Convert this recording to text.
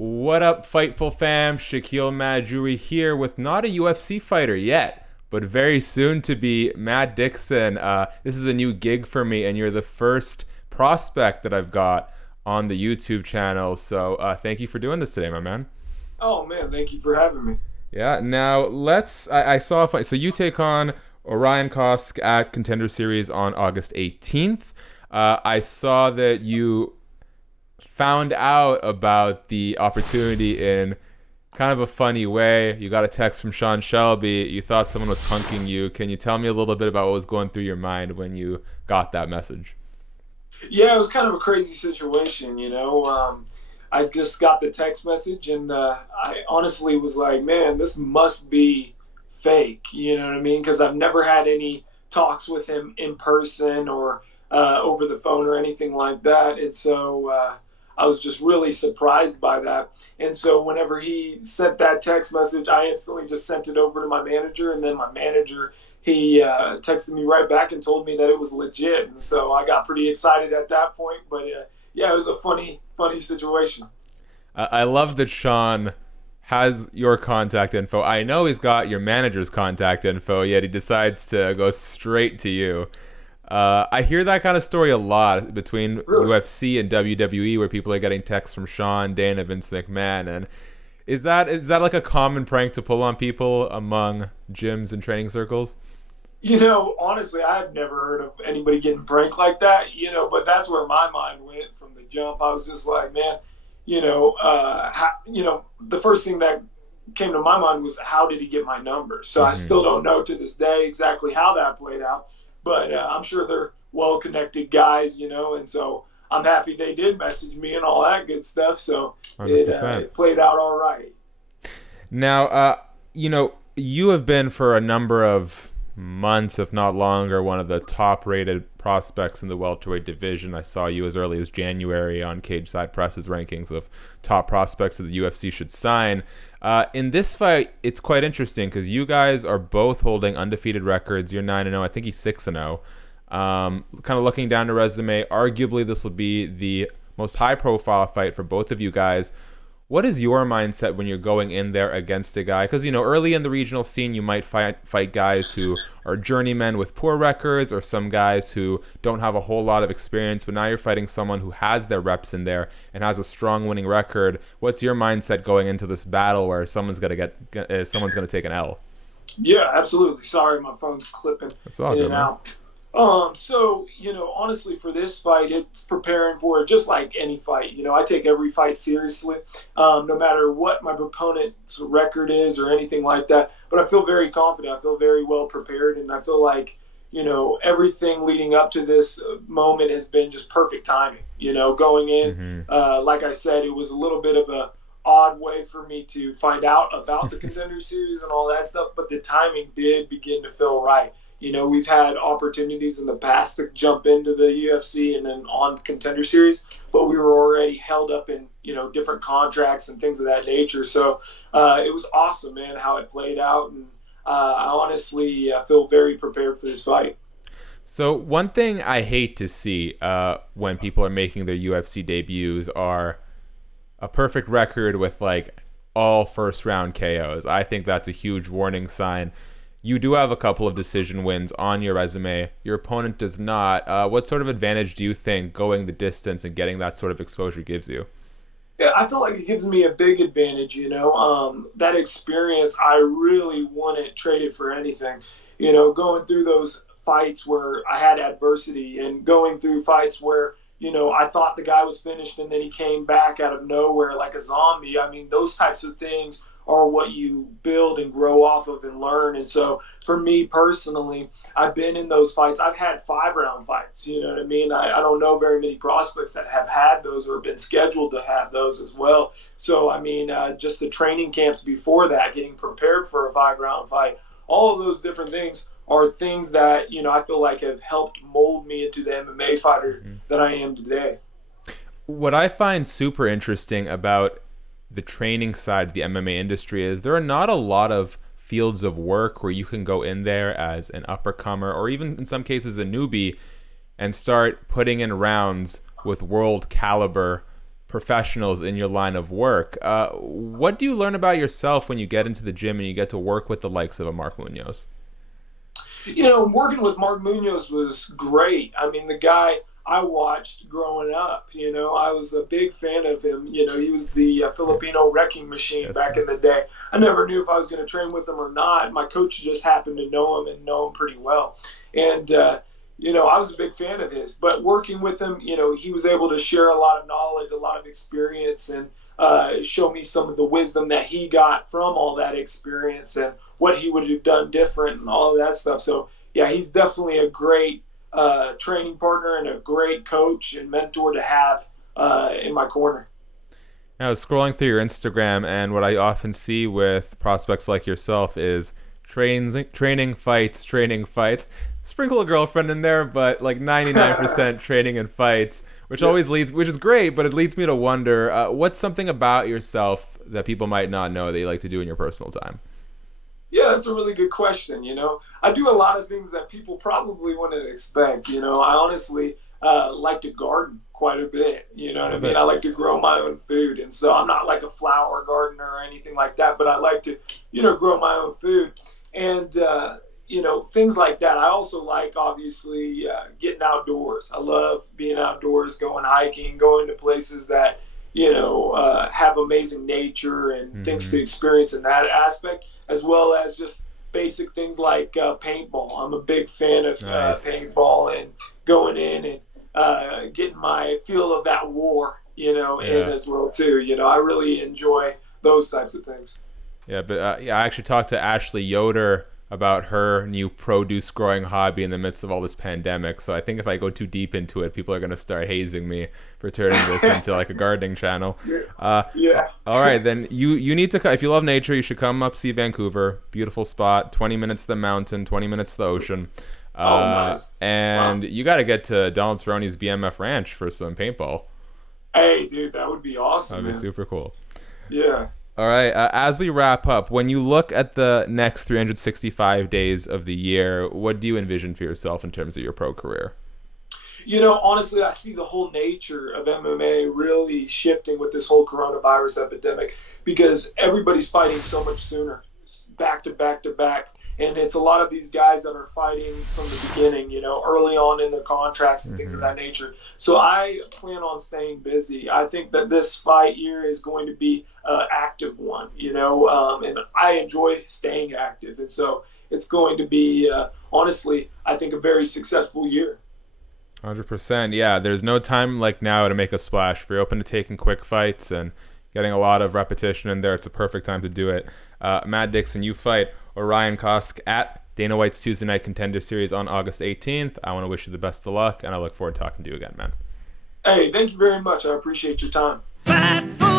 What up, Fightful fam? Shakiel Mahjouri here with not a UFC fighter yet, but very soon to be, Matt Dixon. This is a new gig for me, and you're the first prospect that I've got on the YouTube channel. So thank you for doing this today, my man. Oh man, thank you for having me. Yeah, now I saw a fight. So you take on Orion Cosce at Contender Series on August 18th. I saw that you found out about the opportunity in kind of a funny way. You got a text from Shelby. You thought someone was punking you. Can you tell me a little bit about what was going through your mind when you got that message? Yeah, it was kind of a crazy situation, I just got the text message, and I honestly was like, man, this must be fake, you know what I mean? Because I've never had any talks with him in person or over the phone or anything like that. And so I was just really surprised by that. And so whenever he sent that text message, I instantly just sent it over to my manager. And then my manager, he texted me right back and told me that it was legit. And so I got pretty excited at that point. But yeah, it was a funny situation. I love that Sean has your contact info. I know he's got your manager's contact info, yet he decides to go straight to you. I hear that kind of story a lot between UFC and WWE, where people are getting texts from Sean, Dana, Vince McMahon. And is that like a common prank to pull on people among gyms and training circles? Honestly, I've never heard of anybody getting pranked like that, but that's where my mind went from the jump. I was just like, man, the first thing that came to my mind was, how did he get my number? So I still don't know to this day exactly how that played out. But I'm sure they're well-connected guys, and so I'm happy they did message me and all that good stuff. So it played out all right. Now, you have been for a number of months, if not longer, one of the top-rated prospects in the welterweight division. I saw you as early as January on Cage Side Press's rankings of top prospects that the UFC should sign. In this fight, it's quite interesting because you guys are both holding undefeated records. You're 9-0. I think he's 6-0. Kind of looking down the resume, arguably this will be the most high-profile fight for both of you guys. What is your mindset when you're going in there against a guy? Because, early in the regional scene, you might fight guys who are journeymen with poor records, or some guys who don't have a whole lot of experience, but now you're fighting someone who has their reps in there and has a strong winning record. What's your mindset going into this battle where someone's going to take an L? Yeah, absolutely. Sorry, my phone's clipping in and out. Honestly, for this fight, it's preparing for it just like any fight. I take every fight seriously, no matter what my opponent's record is or anything like that. But I feel very confident. I feel very well prepared, and I feel like, everything leading up to this moment has been just perfect timing. Going in, like I said, it was a little bit of a odd way for me to find out about the Contender Series and all that stuff, but the timing did begin to feel right. We've had opportunities in the past to jump into the UFC and then on Contender Series, but we were already held up in, different contracts and things of that nature. So it was awesome, man, how it played out. And I honestly feel very prepared for this fight. So one thing I hate to see when people are making their UFC debuts are a perfect record with like all first round KOs. I think that's a huge warning sign. You do have a couple of decision wins on your resume. Your opponent does not. What sort of advantage do you think going the distance and getting that sort of exposure gives you? Yeah, I feel like it gives me a big advantage, that experience, I really wouldn't trade it for anything. Going through those fights where I had adversity and going through fights where, I thought the guy was finished and then he came back out of nowhere like a zombie. I mean, those types of things are what you build and grow off of and learn. And so for me personally, I've been in those fights. I've had 5-round fights, you know what I mean? I don't know very many prospects that have had those or been scheduled to have those as well. So, I mean, just the training camps before that, getting prepared for a 5-round fight, all of those different things are things that, I feel like have helped mold me into the MMA fighter that I am today. What I find super interesting about the training side of the MMA industry is there are not a lot of fields of work where you can go in there as an uppercomer or even in some cases a newbie and start putting in rounds with world caliber professionals in your line of work. What do you learn about yourself when you get into the gym and you get to work with the likes of a Mark Munoz? Working with Mark Munoz was great. I mean, the guy I watched growing up, I was a big fan of him. He was the Filipino wrecking machine back in the day. I never knew if I was going to train with him or not. My coach just happened to know him and know him pretty well. And, I was a big fan of his. But working with him, he was able to share a lot of knowledge, a lot of experience, and show me some of the wisdom that he got from all that experience and what he would have done different and all of that stuff. So, yeah, he's definitely a great training partner and a great coach and mentor to have in my corner. Now, I was scrolling through your Instagram, and what I often see with prospects like yourself is training, fights. Sprinkle a girlfriend in there, but like 99% training and fights, which is great, but it leads me to wonder, what's something about yourself that people might not know that you like to do in your personal time? Yeah, that's a really good question. I do a lot of things that people probably wouldn't expect. I honestly like to garden quite a bit. You know what I mean? I like to grow my own food. And so I'm not like a flower gardener or anything like that, but I like to, grow my own food. And, things like that. I also like, obviously, getting outdoors. I love being outdoors, going hiking, going to places that, have amazing nature and things to experience in that aspect, as well as just basic things like paintball. I'm a big fan of paintball and going in and getting my feel of that war, in as well too. I really enjoy those types of things. Yeah, but I actually talked to Ashley Yoder about her new produce growing hobby in the midst of all this pandemic. So I think if I go too deep into it, people are going to start hazing me for turning this into like a gardening channel. Yeah. All right, then you need to, if you love nature, you should come up see Vancouver. Beautiful spot, 20 minutes to the mountain, 20 minutes to the ocean. Nice. And you got to get to Donald Cerrone's BMF Ranch for some paintball. Hey, dude, that would be awesome. That'd be super cool. Yeah. All right, as we wrap up, when you look at the next 365 days of the year, what do you envision for yourself in terms of your pro career? Honestly, I see the whole nature of MMA really shifting with this whole coronavirus epidemic because everybody's fighting so much sooner, back to back to back. And it's a lot of these guys that are fighting from the beginning, early on in their contracts and things of that nature. So I plan on staying busy. I think that this fight year is going to be an active one, and I enjoy staying active. And so it's going to be, honestly, I think a very successful year. 100%. Yeah, there's no time like now to make a splash. If you're open to taking quick fights and getting a lot of repetition in there, it's the perfect time to do it. Matt Dixon, you fight Orion Cosce at Dana White's Tuesday Night Contender Series on August 18th. I want to wish you the best of luck, and I look forward to talking to you again, man. Hey, thank you very much. I appreciate your time. Fightful